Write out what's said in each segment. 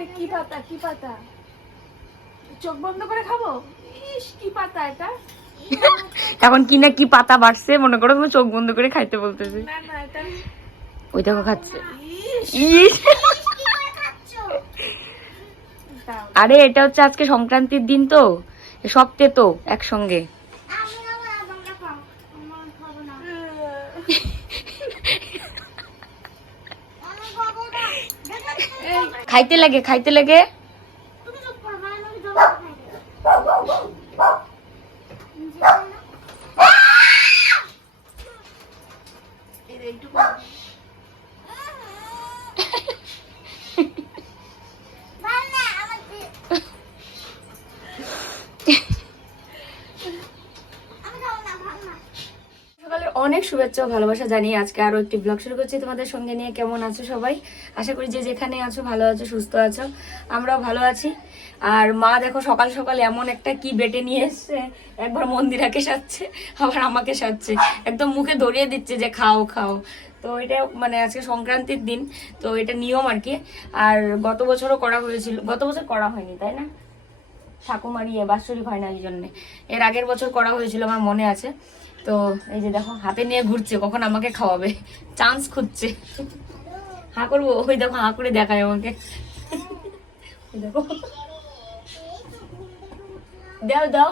এটা কি পাতা কি পাতা? চোখ বন্ধ করে খাব? ইস কি পাতা এটা? এখন কি না কি পাতা বাড়ছে মনে করো তুমি চোখ বন্ধ করে খাইতে বলতেছে। ওই দেখো খাচ্ছে। আরে এটা হচ্ছে আজকে সংক্রান্তির দিন তো সব তেতো একসঙ্গে। খাইতে লাগে খাইতে লাগে এই যে এইটুকু সকালে অনেক শুভেচ্ছা ভালোবাসা জানিয়ে আজকে আরও একটি ব্লগ শুরু করছি। তোমাদের সঙ্গে নিয়ে কেমন আছো সবাই? আশা করি যে যেখানে আছো ভালো আছো, সুস্থ আছো, আমরাও ভালো আছি। আর মা দেখো সকাল সকাল এমন একটা কি বেটে নিয়ে এসছে, একবার মন্দিরাকে সাজছে, আবার আমাকে সাজছে। একদম মুখে ধরিয়ে দিচ্ছে যে খাও খাও। তো এটা মানে আজকে সংক্রান্তির দিন, তো এটা নিয়ম আর কি। আর গত বছরও করা হয়েছিল, গত বছর করা হয়নি, তাই না? ঠাকুমারি বাৎসরিক হয় না জন্যে। এর আগের বছর করা হয়েছিল আমার মনে আছে। তো এই যে দেখো হাতে নিয়ে ঘুরছে, কখন আমাকে খাওয়াবে? চান্স খুঁজছে। হা করব? ওই দেখো, হা করে দেখায় আমাকে। দেখো। দাও দাও।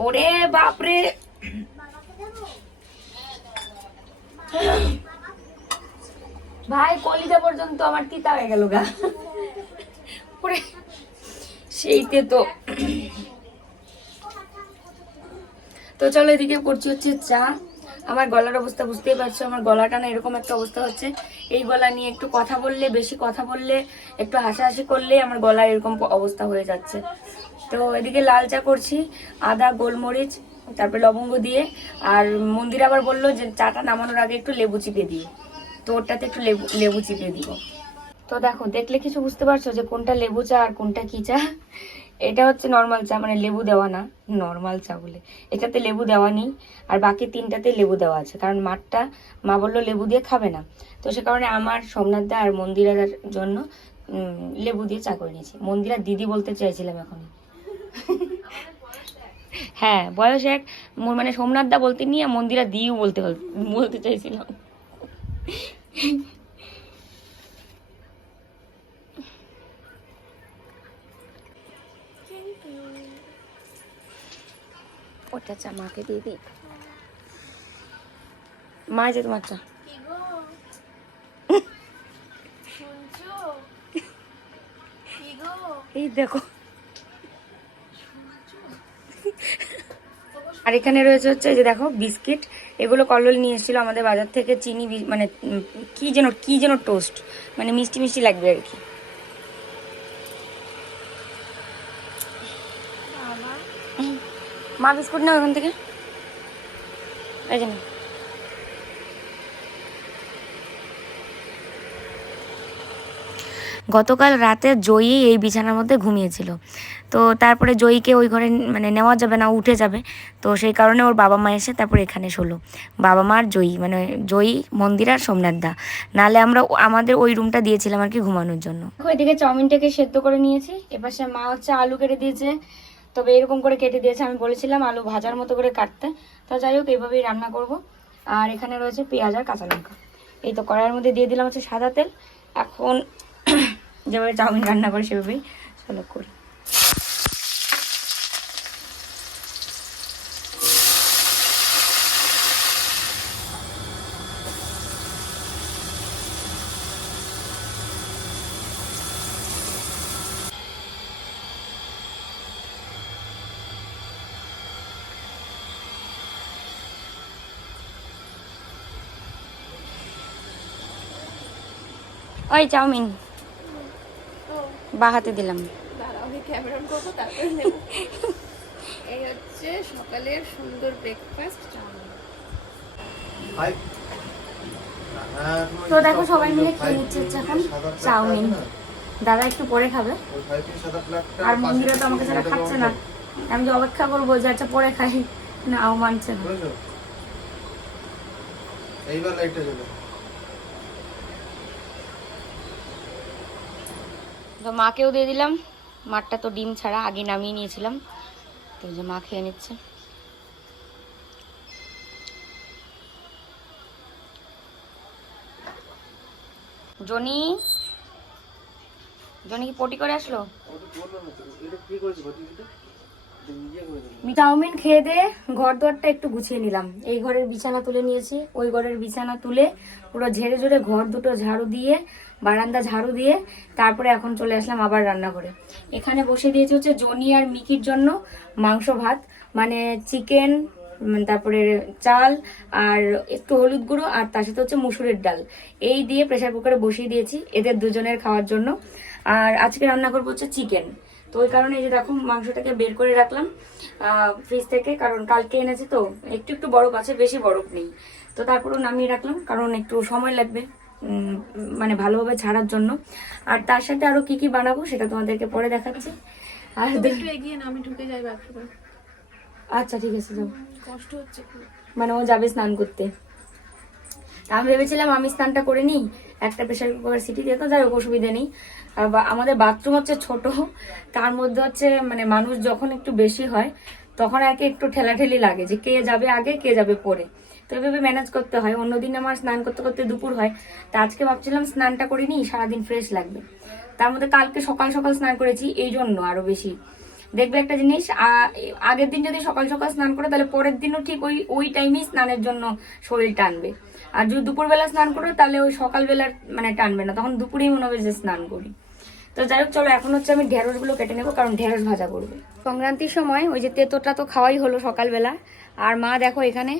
ওরে বাপরে! ভাই, কলিজা পর্যন্ত আমার তিতা হয়ে গেল গা। ওরে, সেইতে তো। তো চলো এদিকে করছি হচ্ছে চা। আমার গলার অবস্থা বুঝতেই পারছ, আমার গলাটা না এরকম একটা অবস্থা হচ্ছে। এই গলা নিয়ে একটু কথা বললে, বেশি কথা বললে, একটু হাসাহাসি করলে আমার গলা এরকম অবস্থা হয়ে যাচ্ছে। তো এদিকে লাল চা করছি, আদা, গোলমরিচ, তারপরে লবঙ্গ দিয়ে। আর মন্দির আবার বলল যে চাটা নামানোর আগে একটু লেবু চিপে দিও। তো ওটাতে একটু লেবু লেবু চিপে দিব। তো দেখো, দেখলে কিছু বুঝতে পারছ যে কোনটা লেবু চা আর কোনটা কি চা? এটা হচ্ছে নর্মাল চা মানে লেবু দেওয়া না নর্মাল চা বলে। এটাতে লেবু দেওয়া নেই, আর বাকি তিনটাতে লেবু দেওয়া আছে, কারণ মাঠটা, মা বলল লেবু দিয়ে খাবে না। তো সে কারণে আমার, সোমনাথ দা আর মন্দিরার জন্য লেবু দিয়ে চা করে নিয়েছি। মন্দিরা দিদি বলতে চাইছিলাম এখন হ্যাঁ বয়স এক মানে সোমনাথ দা বলতে নিয়ে মন্দিরা দিও বলতে বলতে চাইছিলাম। ওটা চা মাকে দিয়ে দিই মা যে তোমার চা। এই দেখো। আর এখানে রয়েছে হচ্ছে যে দেখো বিস্কিট। এগুলো কল্লোল নিয়ে এসেছিল আমাদের বাজার থেকে চিনি মানে কি যেন কি যেন টোস্ট মানে মিষ্টি মিষ্টি লাগবে আর কি বাবা মা বিস্কুট নাও এখান থেকে। এই যে নাও। গতকাল রাতে জয়ী এই বিছানার মধ্যে ঘুমিয়েছিল। তো তারপরে জয়ীকে ওই ঘরে মানে নেওয়া যাবে না উঠে যাবে। তো সেই কারণে ওর বাবা মা এসে তারপরে এখানে শোলো। বাবা মা আর জয়ী মানে জয়ী মন্দির আর সোমনাথ দা। নাহলে আমরা আমাদের ওই রুমটা দিয়েছিলাম আর কি ঘুমানোর জন্য। এদিকে চাউমিনটাকে সেদ্ধ করে নিয়েছি। এপাশে মা হচ্ছে আলু কেটে দিয়েছে। তবে এরকম করে কেটে দিয়েছে, আমি বলেছিলাম আলু ভাজার মতো করে কাটতে। তো যাই হোক এইভাবেই রান্না করব। আর এখানে রয়েছে পেঁয়াজ আর কাঁচা লঙ্কা। এই তো কড়াইয়ের মধ্যে দিয়ে দিলাম হচ্ছে সাদা তেল। এখন যেভাবে চাউমিন রান্না করে সেভাবেই চলো করি। ওই চাউমিন। ও বা হাতে দিলাম। এই হচ্ছে সকালের সুন্দর ব্রেকফাস্ট তো দেখো সবাই মিলে খেয়ে নিচ্ছে এখন চাউমিন। দাদা একটু পরে খাবে। আর মন্দিরে তো আমাকে ছাড়া খাচ্ছে না। আমি যে অপেক্ষা করব যে আচ্ছা পরে খাই। না ও মানছে না। এইবার লাইটটা জ্বলে। তো মাকেও দিয়ে দিলাম। মাঠটা তো ডিম ছাড়া আগে নামিয়ে নিয়েছিলাম। তো যে মা খেয়ে নিচ্ছে। জনি? জনি কি পটি করে আসলো? চাউমিন খেয়ে দিয়ে ঘর দোয়ারটা একটু গুছিয়ে নিলাম। এই ঘরের বিছানা তুলে নিয়েছি। ওই ঘরের বিছানা তুলে পুরো ঝেড়ে ঝেড়ে ঘর দুটো ঝাড়ু দিয়ে, বারান্দা ঝাড়ু দিয়ে তারপরে এখন চলে আসলাম আবার রান্না করে এখানে বসে দিয়েছি হচ্ছে জনি আর মিকির জন্য মাংস ভাত মানে চিকেন তারপরে চাল আর একটু হলুদ গুঁড়ো আর তার সাথে হচ্ছে মুসুরের ডাল। এই দিয়ে প্রেসার কুকারে বসিয়ে দিয়েছি এদের দুজনের খাওয়ার জন্য। আর আজকে রান্না করব হচ্ছে চিকেন। তো ওই কারণে এই যে দেখো মাংসটাকে বের করে রাখলাম ফ্রিজ থেকে কারণ কালকে এনেছি তো একটু একটু বরফ আছে বেশি বরফ নেই। তো তারপরেও নামিয়ে রাখলাম কারণ একটু সময় লাগবে মানে ভালোভাবে ছাড়ার জন্য। আর তার সাথে আরও কি কি বানাবো সেটা তোমাদেরকে পরে দেখাচ্ছি। আর একটু এগিয়ে না আমি ঢুকে যাই আচ্ছা ঠিক আছে যাও। কষ্ট হচ্ছে মানে ও যাবে স্নান করতে। আমি ভেবেছিলাম আমি স্নানটা করে নিই একটা প্রেশার কুকার সিটি দিয়ে তো যাই হোক, অসুবিধা নেই। আর আমাদের বাথরুম হচ্ছে ছোট, তার মধ্যে হচ্ছে মানে মানুষ যখন একটু বেশি হয়, তখন আর একটু ঠেলাঠেলি লাগে যে কে যাবে আগে, কে যাবে পরে। তো এভাবে ম্যানেজ করতে হয়। অন্যদিন আমার স্নান করতে করতে দুপুর হয়, তা আজকে ভাবছিলাম স্নানটা করে নিই, সারাদিন ফ্রেশ লাগবে। তার মধ্যে কালকে সকাল সকাল স্নান করেছি, এই জন্য আরও বেশি। দেখবে একটা জিনিস আগের দিন যদি সকাল সকাল স্নান করে, তাহলে পরের দিনও ঠিক ওই ওই টাইমেই স্নানের জন্য শরীর টানবে আর যদি দুপুরবেলা স্নান করো, তাহলে ওই সকালবেলা মানে টানবে না, তখন দুপুরেই মনে হবে যে স্নান করি। তো যাই হোক, চলো এখন হচ্ছে আমি ঢেঁড়সগুলো কেটে নেব, কারণ ঢেঁড়স ভাজা করবে। সংক্রান্তির সময় ওই যে তেতোটা তো খাওয়াই হলো সকালবেলা, আর মা দেখো এখানে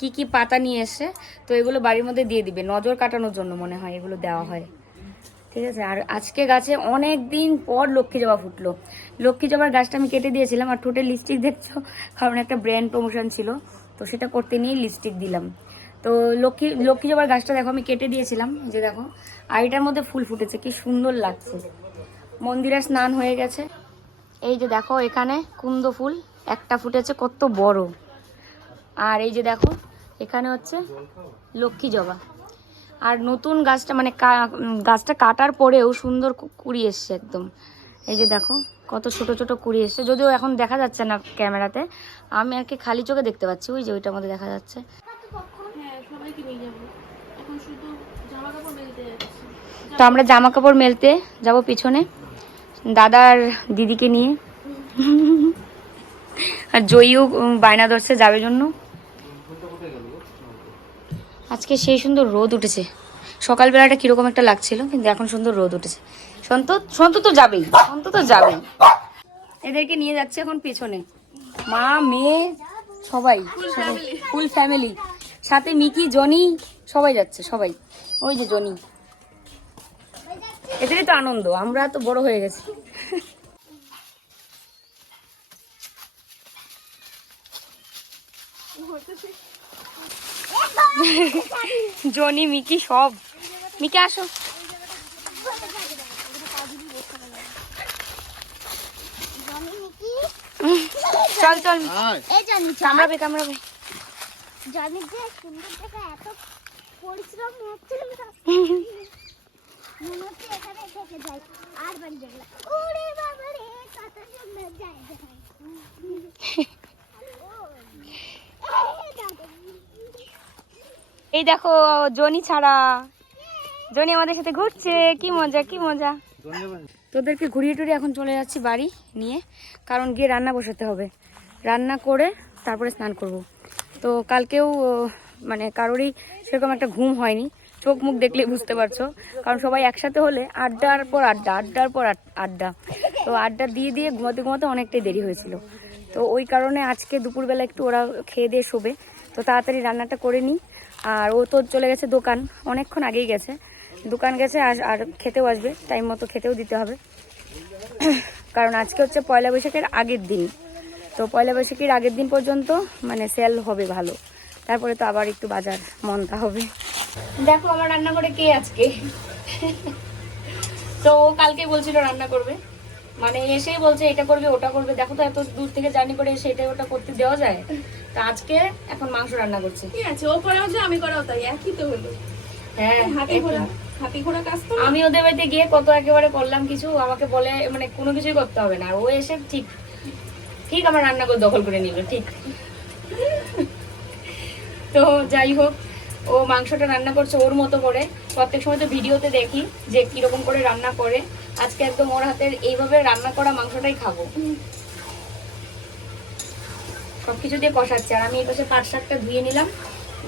কি কি পাতা নিয়ে এসছে, তো এগুলো বাড়ির মধ্যে দিয়ে দিবে, নজর কাটানোর জন্য মনে হয় এগুলো দেওয়া হয়। ঠিক আছে, আর আজকে গাছে অনেক দিন পর লক্ষ্মী জবা ফুটলো। লক্ষ্মী জবার গাছটা আমি কেটে দিয়েছিলাম, আর ঠোঁটে লিপস্টিক দেখছ, কারণ একটা ব্র্যান্ড প্রমোশন ছিল, তো সেটা করতে নিয়ে লিপস্টিক দিলাম। তো লক্ষ্মী লক্ষ্মী জবার গাছটা দেখো, আমি কেটে দিয়েছিলাম যে দেখো। আর এটার মধ্যে ফুল ফুটেছে, কি সুন্দর লাগছে। মন্দিরে স্নান হয়ে গেছে। এই যে দেখো, এখানে কুন্দ ফুল, একটা ফুটেছে, কত বড়। আর এই যে দেখো, এখানে হচ্ছে লক্ষ্মী জবা। আর নতুন গাছটা মানে গাছটা কাটার পরেও সুন্দর কুড়ি এসছে একদম। এই যে দেখো, কত ছোট ছোট কুড়ি এসছে। যদিও এখন দেখা যাচ্ছে না ক্যামেরাতে, আমি আর কি খালি চোখে দেখতে পাচ্ছি, ওই যে ওইটার মধ্যে দেখা যাচ্ছে। সবাইকে নিয়ে যাব। এখন শুধু জামা কাপড় মেলতে যাচ্ছি। তো আমরা জামা কাপড় মেলতে যাব পিছনে দাদার দিদিকে নিয়ে। আর জয়ীও বায়না ধরছে যাবে জন্য। আজকে সেই সুন্দর রোদ উঠেছে। সকালবেলাটা কীরকম একটা লাগছিল কিন্তু এখন সুন্দর রোদ উঠেছে। সন্ত সন্ত তো যাবেই সন্ত তো যাবেই। এদেরকে নিয়ে যাচ্ছে এখন পেছনে। মা মেয়ে সবাই ফুল ফ্যামিলি সাথে মিকি জনি সবাই যাচ্ছে সবাই। ওই যে জনি। এদেরই তো আনন্দ আমরা তো বড় হয়ে গেছি। জনি মিকি সব। মিকি আসো। চল চল এই জানি কামড়াবে কামড়াবে। যে সুন্দর এত পরিশ্রম। মনে হচ্ছে এখানে থেকে যাই। আর বাড়ি ওরে বাবা রে, কত সুন্দর এই দেখো। জনি ছাড়া। জনি আমাদের সাথে ঘুরছে। কি মজা কি মজা। তোদেরকে ঘুরিয়ে টুরিয়ে এখন চলে যাচ্ছি বাড়ি নিয়ে, কারণ গিয়ে রান্না বসাতে হবে। রান্না করে তারপরে স্নান করব। তো কালকেও মানে কারোরই সেরকম একটা ঘুম হয়নি। চোখ মুখ দেখলেই বুঝতে পারছ। কারণ সবাই একসাথে হলে আড্ডার পর আড্ডা, আড্ডার পর আড- আড্ডা। তো আড্ডা দিয়ে দিয়ে ঘুমাতে ঘুমাতে অনেকটাই দেরি হয়েছিল। তো ওই কারণে আজকে দুপুরবেলা একটু ওরা খেয়ে দিয়ে শোবে। তো তাড়াতাড়ি রান্নাটা করে নিই। আর ও তো চলে গেছে দোকান। অনেকক্ষণ আগেই গেছে। দোকান গেছে আর আর খেতেও আসবে। টাইম মতো খেতেও দিতে হবে। কারণ আজকে হচ্ছে পয়লা বৈশাখের আগের দিন। তো পয়লা বৈশাখের আগের দিন পর্যন্ত মানে সেল হবে ভালো। তারপরে তো আবার একটু বাজার মনটা হবে। দেখো আমার রান্না করে কে আজকে? তো ও কালকে বলছিল রান্না করবে। মানে এসেই বলছে এটা করবে ওটা করবে। দেখো তো এত দূর থেকে জার্নি করে এসে এটা ওটা করতে দেওয়া যায়। তা আজকে এখন মাংস রান্না করছে। ঠিক আছে? ও করাও যে আমি করাও তাই। একই তো হলো। হ্যাঁ হাতে। ঘোরা হাতি ঘোড়া কাজ তো। আমি ওদের বাড়িতে গিয়ে কত একেবারে করলাম কিছু আমাকে বলে মানে কোনো কিছুই করতে হবে না। আর ও এসে ঠিক ঠিক আমার রান্নাঘর দখল করে নিল, ঠিক। তো যাই হোক, ও মাংসটা রান্না করছে ওর মতো করে। প্রত্যেক সময় তো ভিডিওতে দেখি যে কীরকম করে রান্না করে। আজকে একদম ওর হাতের এইভাবে রান্না করা মাংসটাই খাব। সবকিছু দিয়ে কষাচ্ছে। আর আমি এই পাশে পাট শাকটা ধুয়ে নিলাম,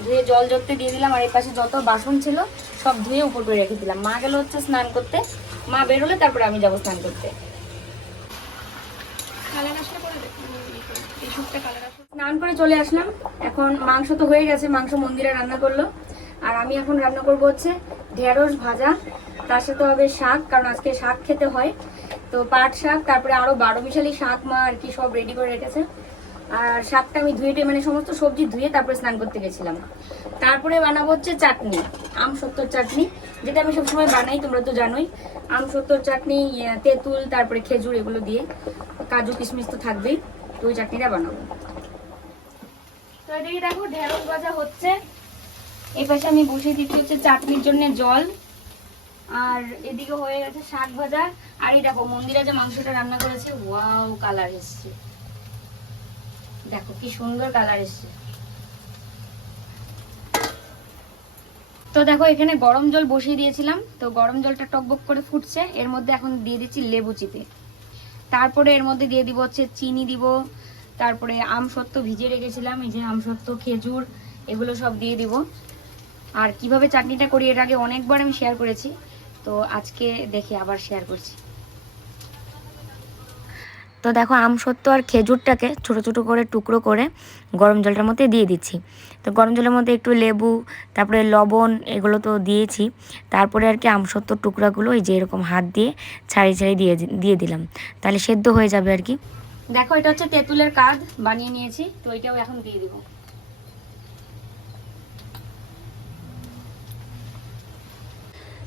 ধুয়ে জল জড়তে দিয়ে দিলাম। আর এই পাশে যত বাসন ছিল, সব ধুয়ে উপর করে রেখে দিলাম। মা গেল হচ্ছে স্নান করতে। মা বেরোলে তারপরে আমি যাব স্নান করতে। আসলে স্নান করে চলে আসলাম। এখন মাংস তো হয়ে গেছে, মাংস মন্দিরে রান্না করল। আর আমি এখন রান্না করব হচ্ছে ঢেঁড়স ভাজা। তার সাথে হবে শাক, কারণ আজকে শাক খেতে হয়। তো পাট শাক, তারপরে আরও বারো মিশালি শাক মা আর কি সব রেডি করে রেখেছে। আর শাকটা আমি ধুয়ে মানে সমস্ত সবজি ধুয়ে তারপরে স্নান করতে গেছিলাম। তারপরে বানাবো হচ্ছে চাটনি, আম সত্তর চাটনি। যেটা আমি সবসময় বানাই, তোমরা তো জানোই। আম, সত্তর, চাটনি তেঁতুল, তারপরে খেজুর, এগুলো দিয়ে কাজু, কিশমিশ তো থাকবেই, তো ওই চাটনিটা বানাবো। তো এদিকে দেখো, ঢেঁড়স ভাজা হচ্ছে। এই পাশে আমি বসিয়ে দিচ্ছি হচ্ছে চাটনির জন্য জল। আর এদিকে হয়ে গেছে শাক ভাজা। আর এই দেখো, মন্দিরে যে মাংসটা রান্না করেছে, ওয়াও কালার এসছে। দেখো কি সুন্দর কালার এসছে। তো দেখো, এখানে গরম জল বসিয়ে দিয়েছিলাম। তো গরম জলটা টকবক করে ফুটছে। এর মধ্যে এখন দিয়ে দিচ্ছি লেবু চিপে। তারপরে এর মধ্যে দিয়ে দিব হচ্ছে চিনি দিব। তারপরে আম ভিজে রেখেছিলাম, এই যে আম সত্ত্ব, খেজুর, এগুলো সব দিয়ে দিব। আর কীভাবে চাটনিটা করি, এর আগে অনেকবার আমি শেয়ার করেছি। তো আজকে দেখে আবার শেয়ার করছি। তো দেখো আম সত্য আর খেজুরটাকে ছোট ছোট করে টুকরো করে গরম জলটার মধ্যে দিয়ে দিচ্ছি। তো গরম জলের মধ্যে একটু লেবু, তারপরে লবণ এগুলো তো দিয়েছি। তারপরে আর কি আম সত্য টুকরাগুলো এই যে এরকম হাত দিয়ে ছাড়িয়ে ছাড়িয়ে দিয়ে দিয়ে দিলাম। তাহলে সেদ্ধ হয়ে যাবে আর কি। দেখো এটা হচ্ছে তেঁতুলের কাজ বানিয়ে নিয়েছি। তো এটাও এখন দিয়ে দিব।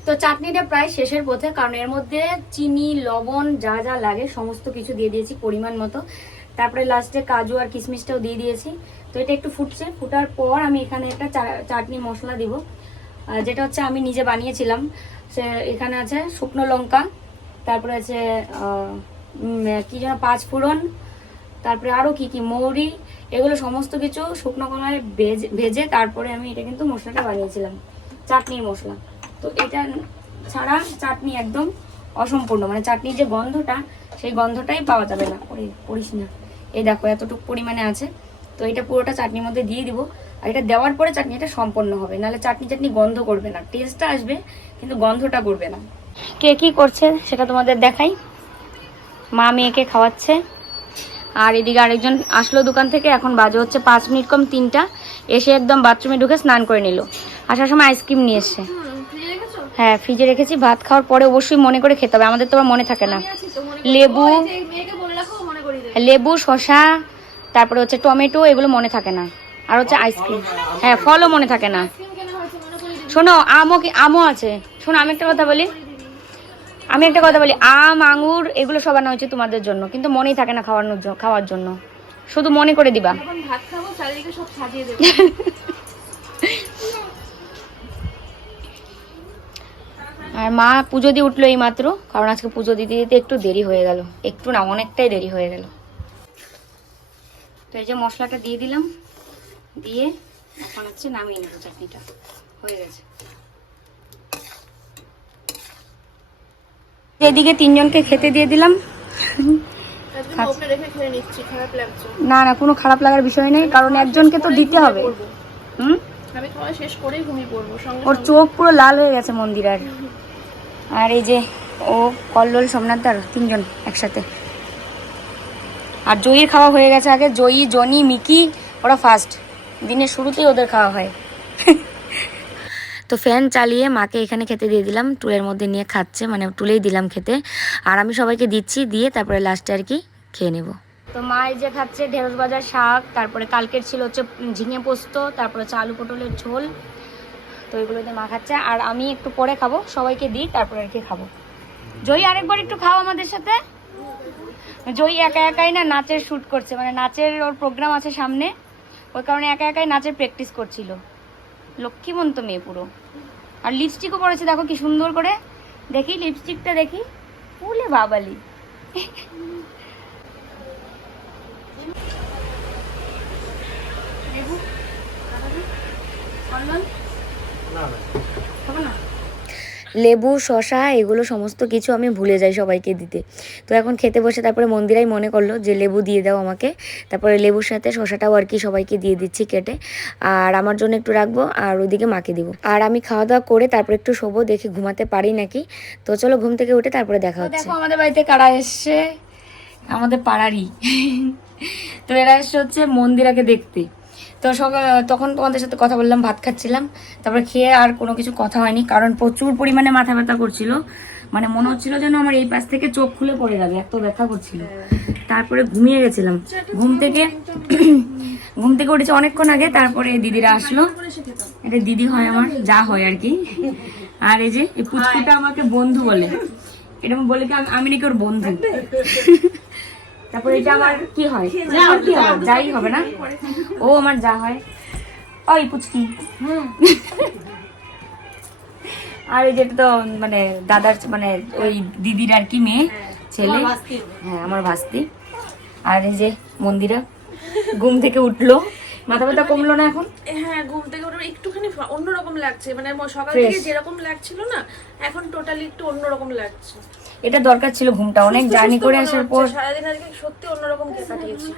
তো চাটনিটা প্রায় শেষের পথে, কারণ এর মধ্যে চিনি, লবণ, যা যা লাগে, সমস্ত কিছু দিয়ে দিয়েছি পরিমাণ মতো। তারপরে লাস্টে কাজু আর কিশমিশটাও দিয়ে দিয়েছি। তো এটা একটু ফুটছে। ফুটার পর আমি এখানে একটা চাটনি মশলা দিব। যেটা হচ্ছে আমি নিজে বানিয়েছিলাম। সে, এখানে আছে শুকনো লঙ্কা, তারপরে আছে কি যেন পাঁচ ফোড়ন, তারপরে আরও কি কি, মৌরি, এগুলো সমস্ত কিছু শুকনো কলায় ভেজে ভেজে তারপরে আমি এটা কিন্তু মশলাটা বানিয়েছিলাম। চাটনির মশলা। তো এটা ছাড়া চাটনি একদম অসম্পূর্ণ। মানে চাটনির যে গন্ধটা, সেই গন্ধটাই পাওয়া যাবে না। ওরে পড়িস না। এই দেখো এতটুকু পরিমাণে আছে। তো এটা পুরোটা চাটনির মধ্যে দিয়ে দিব। আর এটা দেওয়ার পরে চাটনিটা সম্পন্ন হবে। নাহলে চাটনি চাটনি গন্ধ করবে না। টেস্টটা আসবে, কিন্তু গন্ধটা করবে না। কে কি করছে সেটা তোমাদের দেখাই। মা মেয়েকে খাওয়াচ্ছে। আর এদিকে আরেকজন আসলো দোকান থেকে। এখন বাজে হচ্ছে পাঁচ মিনিট কম তিনটা। এসে একদম বাথরুমে ঢুকে স্নান করে নিল। আসার সময় আইসক্রিম নিয়ে এসছে। হ্যাঁ ফ্রিজে রেখেছি ভাত খাওয়ার পরে অবশ্যই মনে করে খেতে হবে আমাদের তো আবার মনে থাকে না। লেবু। লেবু শসা তারপরে হচ্ছে টমেটো এগুলো মনে থাকে না। আর হচ্ছে আইসক্রিম হ্যাঁ। ফলও মনে থাকে না। শোনো আমও কি আমও আছে। শোনো আমি একটা কথা বলি। আমি একটা কথা বলি আম আঙুর এগুলো সব আনা হয়েছে তোমাদের জন্য কিন্তু মনেই থাকে না খাওয়ানোর খাওয়ার জন্য। শুধু মনে করে দিবা। ভাত খাব চারিদিকে সব সাজিয়ে দেবো। আর মা পুজো দিয়ে উঠল এই মাত্র কারণ আজকে পুজো দিতে দিতে একটু দেরি হয়ে গেল। একটু না অনেকটাই দেরি হয়ে গেল। তো এই যে মশলাটা দিয়ে দিলাম দিয়ে এখন হচ্ছে নামিয়ে নেব চাটনিটা। হয়ে গেছে। এদিকে তিনজনকে খেতে দিয়ে দিলাম। না না কোনো খারাপ লাগার বিষয় নেই কারণ একজনকে তো দিতে হবে। হুম? ওর চোখ পুরো লাল হয়ে গেছে মন্দিরার। আর এই যে ও কল্লোল সোমনাথদার তিনজন একসাথে। আর জয়ীর খাওয়া হয়ে গেছে আগে। জয়ী জনি মিকি ওরা ফার্স্ট দিনের শুরুতেই ওদের খাওয়া হয়। তো ফ্যান চালিয়ে মাকে এখানে খেতে দিয়ে দিলাম। টুলের মধ্যে নিয়ে খাচ্ছে মানে টুলেই দিলাম খেতে। আর আমি সবাইকে দিচ্ছি দিয়ে তারপরে লাস্টে আর কি খেয়ে নেব। তো মা এই যে খাচ্ছে ঢেঁড়স বাজার শাক তারপরে কালকের ছিল হচ্ছে ঝিঙে পোস্ত তারপরে হচ্ছে আলু পটলের ঝোল তো এগুলো দিয়ে মা খাচ্ছে। আর আমি একটু পরে খাব, সবাইকে দিই, তারপরে আর কি খাব। জয়ী, আরেকবার একটু খাও আমাদের সাথে। জয়ী একা একাই না নাচের শ্যুট করছে মানে নাচের ওর প্রোগ্রাম আছে সামনে। ওই কারণে একা একাই নাচের প্র্যাকটিস করছিল। লক্ষ্মীমন্ত মেয়ে পুরো। আর লিপস্টিকও পরেছে, দেখো কি সুন্দর করে। দেখি লিপস্টিকটা দেখি। ফুলে বাবালি। লেবু শশা এগুলো সমস্ত কিছু আমি ভুলে যাই সবাইকে দিতে। তো এখন খেতে বসে তারপরে মন্দিরাই মনে করল যে লেবু দিয়ে দাও আমাকে। তারপরে লেবুর সাথে শশাটাও আর কি সবাইকে দিয়ে দিচ্ছি কেটে। আর আমার জন্য একটু রাখব আর ওদিকে মাকে দিব। আর আমি খাওয়া দাওয়া করে তারপরে একটু শোবো দেখি ঘুমাতে পারি নাকি। তো চলো ঘুম থেকে উঠে তারপরে দেখা হচ্ছে। আমাদের বাড়িতে কারা এসছে? আমাদের পাড়ারই। তো এরা এসছে হচ্ছে মন্দিরাকে দেখতে। তো সকাল, তখন তোমাদের সাথে কথা বললাম, ভাত খাচ্ছিলাম। তারপরে খেয়ে আর কোনো কিছু কথা হয়নি, কারণ প্রচুর পরিমাণে মাথা ব্যথা করছিল। মানে মনে হচ্ছিল যেন আমার এই পাশ থেকে চোখ খুলে পড়ে যাবে, এত ব্যথা করছিল। তারপরে ঘুমিয়ে গেছিলাম। ঘুম থেকে ঘুম থেকে উঠেছে অনেকক্ষণ আগে, তারপরে দিদিরা আসলো। এটা দিদি হয় আমার, যা হয় আর কি। আর এই যে, এই পুচকুটা আমাকে বন্ধু বলে। এটা বলে কি আমি- নাকি ওর বন্ধু? তারপরে এটা আমার কি হয় আমার কি হবে যাই হবে না ও আমার যা হয় ওই পুচকি আর এই যেটা তো মানে দাদার মানে ওই দিদির আর কি মেয়ে ছেলে হ্যাঁ আমার ভাস্তি আর এই যে মন্দিরা ঘুম থেকে উঠল মাথা ব্যথা কমলো না এখন হ্যাঁ ঘুম থেকে ওটা একটুখানি অন্যরকম লাগছে মানে সকাল থেকে যেরকম লাগছিল না এখন টোটালি একটু অন্যরকম লাগছে এটা দরকার ছিল ঘুমটা। অনেক জার্নি করে আসার পর সারাদিন আজকে সত্যি অন্যরকম কে কাটিয়েছি।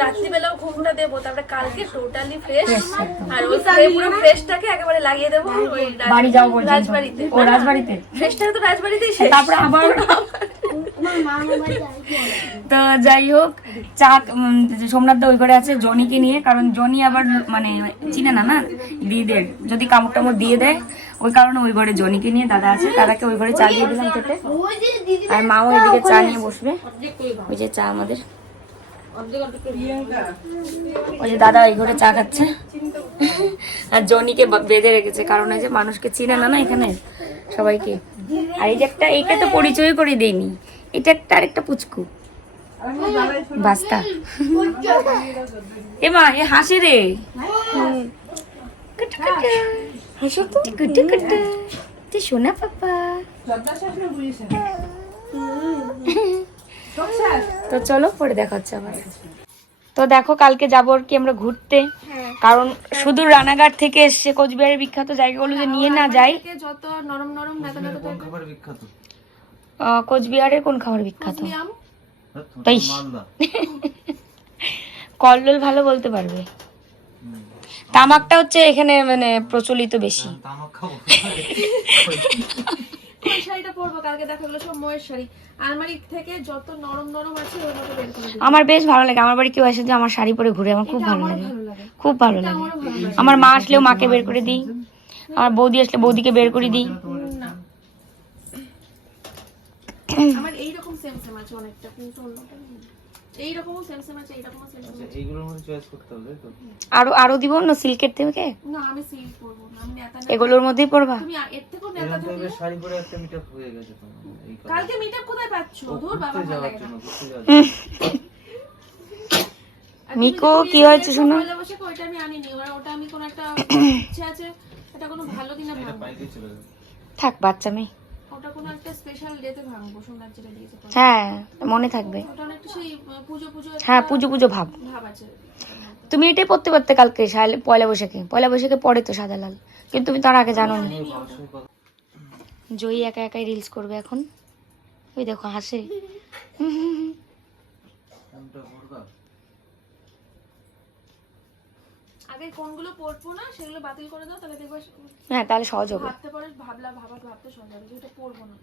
রাত্রিবেলাও ঘুমটা দেবো তারপরে কালকে টোটালি ফ্রেশ আর ওই পুরো ফ্রেশটাকে একেবারে লাগিয়ে দেবো বাড়ি পর্যন্ত। রাজবাড়িতে। ও রাজবাড়িতে? ফ্রেশটা তো রাজবাড়িতেই তারপরে আবার তো যাই হোক চা উম, সোমনাথ দা ওই ঘরে আছে জনিকে নিয়ে কারণ জনি আবার মানে চিনে না না? দিদিদের যদি কামড় টামড় দিয়ে দেয় ওই কারণে ওই ঘরে জনিকে নিয়ে দাদা আছে দাদাকে ওই ঘরে চা দিয়ে দিলাম খেতে। ওই আর মাও এদিকে চা নিয়ে বসবে। ওই যে চা আমাদের। ওই যে দাদা এই ঘরে চা খাচ্ছে। আর জনিকে বেঁধে রেখেছে কারণ এই যে মানুষকে চিনে না না এখানে সবাইকে। আর এই যে একটা, এইটা তো পরিচয় করে দেয়নি এটা একটা আরেকটা পুচকু। বাস্তা। এ মা, এ হাসে রে। পাপা। তো চলো, পরে দেখা হচ্ছে আবার। তো দেখো কালকে যাব আর কি আমরা ঘুরতে। কারণ শুধু রানাঘাট থেকে এসছে কোচবিহারের বিখ্যাত জায়গাগুলো যে নিয়ে না যাই। যত নরম নরম নেতা নেতা কোন খাবার বিখ্যাত? কোচবিহারের কোন খাবার বিখ্যাত? কল্লোল ভালো বলতে পারবে। তামাকটা হচ্ছে এখানে মানে প্রচলিত বেশি। তামাক শাড়িটা পরবো কালকে দেখা গেলো সব ময়ের শাড়ি। আলমারি থেকে যত নরম নরম আছে ওর মতো বের করে আমার বেশ ভালো লাগে আমার বাড়ি কেউ আসে যে আমার শাড়ি পরে ঘুরে আমার খুব ভালো লাগে। খুব ভালো লাগে। আমার মা আসলেও মাকে বের করে দিই। আমার বৌদি আসলে বৌদিকে বের করে দিই। আমার এইরকম সেম সেম আছে অনেকটা কিন্তু অন্যটা নেই। এইরকমও সেম সেম আছে এইরকমও সেম সেম আছে। এইগুলোর মধ্যে চয়েস করতে হবে তো? আরও আরও দিব না সিল্কের থেকে? না আমি সিল্ক পরবো না আমি নেতা নেতা। এগুলোর মধ্যেই পরবা? তুমি এর থেকেও নেতা এরকম শাড়ি পরে একটা মিটআপ হয়ে গেছে তোমার কালকে মিটআপ কোথায় পাচ্ছ? বাবা ভালো লাগে না। মিকো, কি হয়েছে শোনো? পয়লা বৈশাখে ওইটা আমি এবার ওটা আমি কোনো একটা ইচ্ছে আছে এটা কোনো ভালো দিনে যাবে। থাক বাচ্চা মেয়ে। ওটা কোনো একটা স্পেশাল ডেতে ভাঙবো সোনার যেটা দিয়েছে হ্যাঁ মনে থাকবে। ওটা অনেকটা সেই পুজো পুজো হ্যাঁ পুজো পুজো ভাব। ভাব আছে। তুমি এটাই পড়তে পারতে কালকে পয়লা বৈশাখে। পয়লা বৈশাখে পড়ে তো সাদা লাল। কিন্তু তুমি তার আগে জানো না। জয়ী একা একাই রিলস করবে এখন। ওই দেখো হাসে কোনটা পরবা আগে কোনগুলো পড়ব না সেগুলো বাতিল করে দাও তাহলে দেখবে হ্যাঁ তাহলে সহজ হবে। ভাবতে পারে ভাবলা ভাবা ভাবতে সহজ হবে যেটা পড়ব না।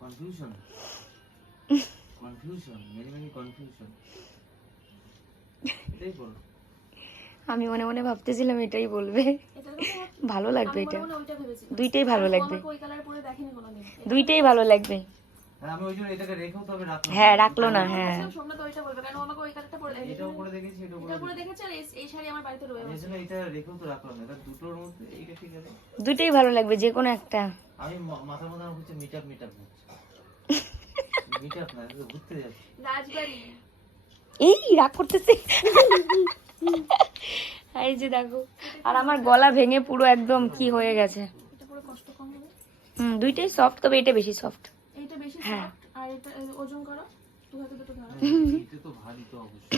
Confusion confusion many many confusion এটাই বলো। আমি মনে মনে ভাবতেছিলাম এটাই বলবে। ভালো লাগবে এটা। দুইটাই ভালো লাগবে। দুইটাই ভালো লাগবে। হ্যাঁ আমি ওই জন্য এটাকে রেখেও তবে রাখলাম। হ্যাঁ রাখল না হ্যাঁ। দুইটাই ভালো লাগবে যে কোনো একটা। আমি মা- মাথার মধ্যে আমার হচ্ছে মিটআপ মিটআপ হচ্ছে। না ঘুরতে যাচ্ছি। রাজবাড়ি। এই রাগ করতেছে। এই যে দেখো আর আমার গলা ভেঙে পুরো একদম কি হয়ে গেছে। এটা পুরো কষ্ট কম হবে? হুম দুইটাই সফট তবে এটা বেশি সফট বেশি হ্যাঁ। আর এটা ওজন করো। দু হাতে দুটো ধরো। এটা তো ভারী তো অবশ্যই।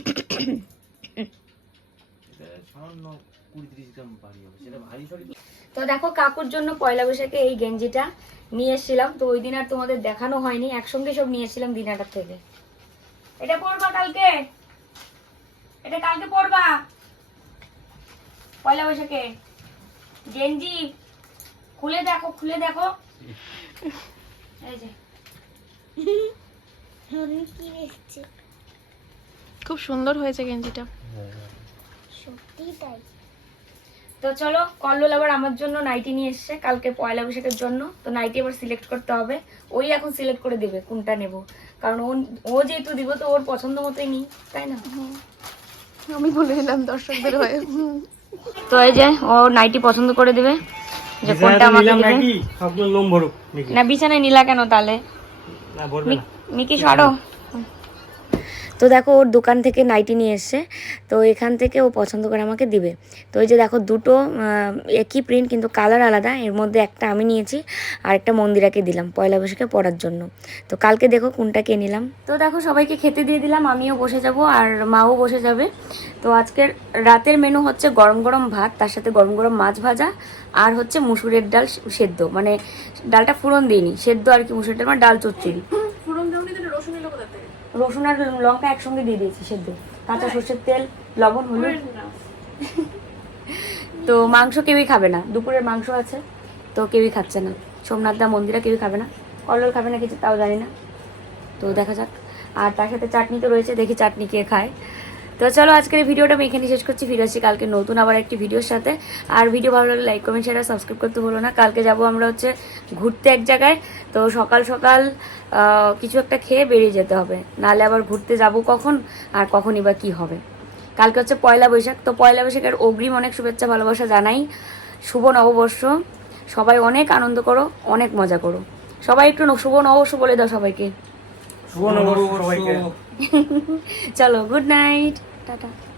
এটা সামান্য কুড়ি ত্রিশ গ্রাম ভারী হবে সেটা ভারী সরি তো তো দেখো কাকুর জন্য পয়লা বৈশাখে এই গেঞ্জিটা নিয়ে এসেছিলাম। তো ওই দিন আর তোমাদের দেখানো হয়নি একসঙ্গে সব নিয়ে এসেছিলাম দিনাটার থেকে। এটা পরবা কালকে? এটা কালকে পরবা। পয়লা বৈশাখে। গেঞ্জি খুলে দেখো খুলে দেখো। এই যে। খুব সুন্দর হয়েছে গেঞ্জিটা। সত্যি তাই। তো চলো কল্লোল আবার আমার জন্য নাইটি নিয়ে এসছে কালকে পয়লা বৈশাখের জন্য। তো নাইটি আবার সিলেক্ট করতে হবে। ওই এখন সিলেক্ট করে দেবে কোনটা নেব। কারণ ও ও যেহেতু দিব তো ওর পছন্দ মতোই নিই তাই না? আমি বলে দিলাম দর্শকদের হয়ে। তো এই যে ও নাইটি পছন্দ করে দিবে। যে কোনটা আমাকে দিবে? আপনার লোম ভরুক না বিছানায় নিলা কেন তাহলে? না ভরবে না। মিকি সরো। তো দেখো, ওর দোকান থেকে নাইটি নিয়ে এসছে। তো এখান থেকে ও পছন্দ করে আমাকে দিবে। তো ওই যে দেখো, দুটো একই প্রিন্ট কিন্তু কালার আলাদা। এর মধ্যে একটা আমি নিয়েছি, আর একটা মন্দিরাকে দিলাম পয়লা বৈশাখে পরার জন্য। তো কালকে দেখো কোনটা কে নিলাম। তো দেখো, সবাইকে খেতে দিয়ে দিলাম, আমিও বসে যাব আর মাও বসে যাবে। তো আজকের রাতের মেনু হচ্ছে গরম গরম ভাত, তার সাথে গরম গরম মাছ ভাজা, আর হচ্ছে মুসুরের ডাল সেদ্ধ। মানে ডালটা ফুরন দিইনি, সেদ্ধ আর কি মুসুরের ডাল মানে ডাল চচ্চড়ি ফুরন দেওনি তাহলে রসুন এলো কোথা থেকে রসুন আর লঙ্কা একসঙ্গে দিয়ে দিয়েছি সেদ্ধ। কাঁচা সর্ষের তেল লবণ হলুদ। তো মাংস কেউই খাবে না। দুপুরের মাংস আছে তো কেউই খাচ্ছে না। সোমনাথ দা মন্দিরে কেউই খাবে না। কল্লোল খাবে না কিছু তাও জানি না। তো দেখা যাক। আর তার সাথে চাটনি তো রয়েছে দেখি চাটনি কে খায়। তো চলো আজকের ভিডিওটা আমি এখানে শেষ করছি। ফিরে আসছি কালকে নতুন আবার একটি ভিডিওর সাথে। আর ভিডিও ভালো লাগলে লাইক কমেন্ট শেয়ার সাবস্ক্রাইব করতে ভুলো না। কালকে যাব আমরা হচ্ছে ঘুরতে এক জায়গায়। তো সকাল সকাল কিছু একটা খেয়ে বেরিয়ে যেতে হবে। নাহলে আবার ঘুরতে যাব কখন আর কখনই বা কি হবে। কালকে হচ্ছে পয়লা বৈশাখ তো পয়লা বৈশাখের অগ্রিম অনেক শুভেচ্ছা ভালোবাসা জানাই। শুভ নববর্ষ। সবাই অনেক আনন্দ করো অনেক মজা করো। সবাই একটু ন- শুভ নববর্ষ বলে দাও সবাইকে। শুভ নববর্ষ সবাইকে। চলো গুড নাইট টাটা।